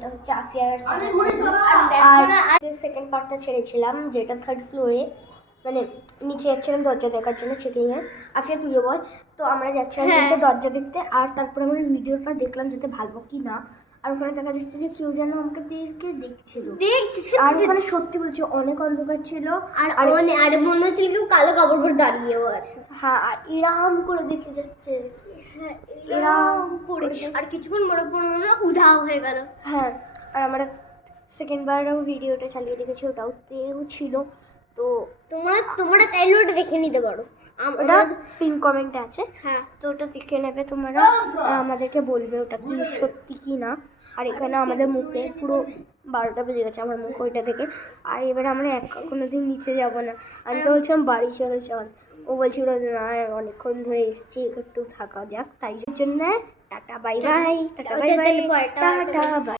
এটা হচ্ছে আফিয়ার আর সেকেন্ড পার্টটা ছেড়েছিলাম যেটা থার্ড ফ্লোরে, মানে নিচে যাচ্ছিলাম দরজা দেখার জন্য চেকিংয়ে। আফিয়া তুইও বল। তো আমরা যাচ্ছিলাম নিচে দরজা দেখতে, আর তারপরে আমরা ভিডিওটা দেখলাম যাতে ভালো কি না। আর ওখানে দেখা যাচ্ছে যে কেউ যেন আমাদেরকে দেখছিল, আর ওখানে সত্যি বলছি অনেক অন্ধকার ছিল, আর মনে হচ্ছিল কেউ কালো কাপড় পরে দাঁড়িয়েও আছে। হ্যাঁ, আর এরাম করে দেখে যাচ্ছে, হ্যাঁ এরাম করে, আর কিছুক্ষণ মনে পড়লো উধাও হয়ে গেল। হ্যাঁ, আর আমরা সেকেন্ডবারও ভিডিওটা চালিয়ে দেখেছি, ওটাও ছিল। তো তোমরা তাইলে ওটা দেখে নিতে পারো, ওটা পিন কমেন্টে আছে। হ্যাঁ, তো ওটা দেখে নেবে তোমরা, আমাদেরকে বলবে ওটা কি সত্যি কি না। আর এখানে আমাদের মুখে পুরো 12টা বেজে গেছে আমার মুখ ওইটা থেকে। আর এবারে আমরা কোনোদিন নিচে যাব না। আমি তো বলছিলাম বাড়ি চলে চল, ও বলছিল না অনেকক্ষণ ধরে এসছি একটু থাকা যাক, তাই জন্য tata bye bye, tata bye bye, tata bye.